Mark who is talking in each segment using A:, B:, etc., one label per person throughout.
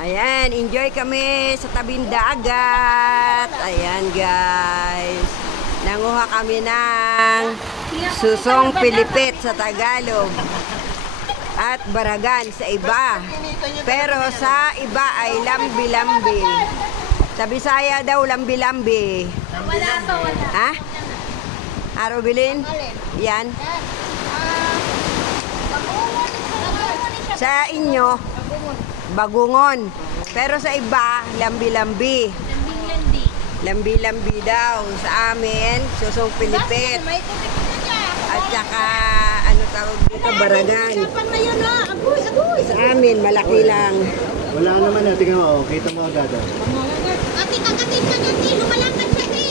A: Ayan, enjoy kami sa tabing dagat. Ayan, guys. Nanguha kami ng susong pilipit sa Tagalog. At baragan sa iba. Pero sa iba ay lambi-lambi. Sa Bisaya daw, lambi-lambi.
B: Wala pa, wala.
A: Ha? Araw bilin? Yan. Sa inyo, bagungon. Pero sa iba, lambi-lambi.
B: Lambing-landi.
A: Lambi-lambi daw. Sa amin, susong pilipit.
B: May tubig na.
A: At saka, ano tawag dito, baragan.
B: Kapan na yun ha? Agoy, agoy.
A: Sa amin, malaki lang.
C: Wala naman eh. Tingnan mo. oh. Kita mo dada.
B: Ati, kagatin ka dyan, ti. Lumalakad siya, ti.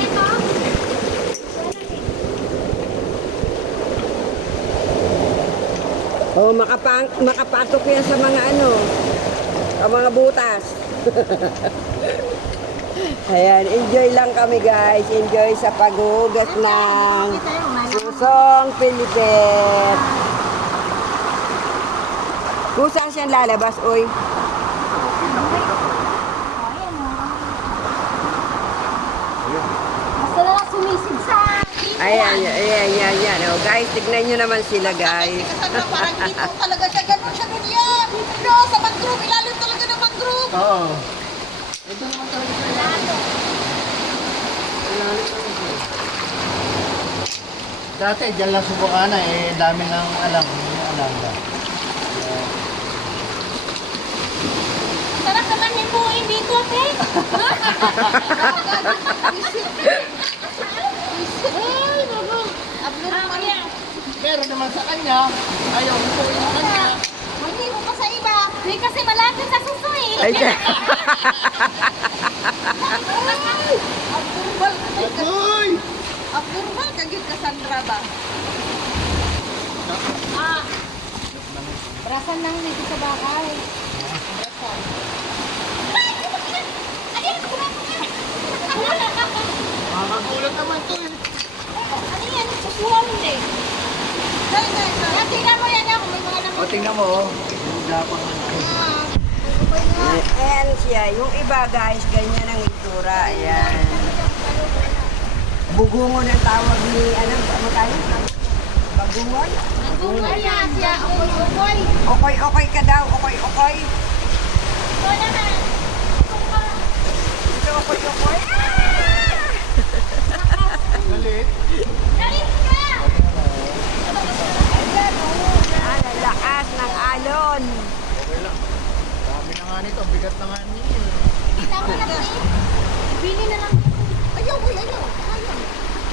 B: Ito.
A: Oh, makapang, makapatok yan sa mga ano, ang mga butas. Ayan, enjoy lang kami guys. Enjoy sa paghugas ng susong pilipit. Kung saan siya lalabas, oy?
B: Basta na lang sumisid sa
A: Ayan, ayan, ayan, ayan. Oh, guys, tignan nyo naman sila guys.
B: Kasama parang dito talaga siya. Ganun siya yan. No, sa mangrove. Ilalim talaga ng mangrove.
C: Oo. Dati, dyan lang subukan na eh. Dami lang alam. Hindi alam na.
B: Sarap naman ni Buhay dito, te. Ay, bago. Ablo naman yan.
C: Pero naman sa kanya, ayaw mo po yung kanya.
B: Hindi mo pa sa iba. Hindi kasi malapit sa susoy.
A: Ay, siya.
B: Abnormal ka ba?
C: Agoy!
B: Abnormal ka yun, Cassandra ba? Ah. Brasan lang dito sa bakal. Brasan. Ay, ano ba yan?
C: Makagulat naman to eh.
B: Ano yan? Susuwan din. Yan, tingnan mo yan ako. May mga
C: O, tingnan mo. oh. Gapang
A: Ayan siya. Yung iba guys, ganyan ang itsura. Ayan. Bugungon ang tawag ni, ano, magkano? Bagungon?
B: Ugoy yan siya. Ugoy, ugoy.
A: Okoy, okoy ka daw. Okoy, okoy.
B: Ito naman.
A: Ito, okoy, okoy.
C: Galit.
B: Galit ka!
A: Ayan, oh. Ah, lalakas ng alon.
C: Okay lang. Dami na nga nito. Bigat na nga niyo.
B: Kita mo na, eh. Bili na lang. Ayaw, uy, ayaw. Ayaw.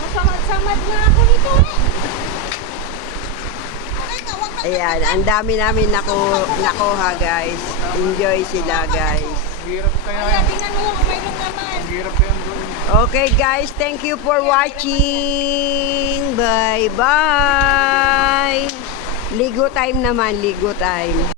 B: Masamad-samad na ako nito, eh.
A: Ayan, ang dami namin naku, nakuha guys. Enjoy sila guys.
C: Hirap kaya
B: Kaya
C: yan.
B: tingnan mo, mayroon naman.
C: Hirap kaya yung gawin.
A: Okay guys, thank you for watching. Bye-bye. Ligo time naman, ligo time.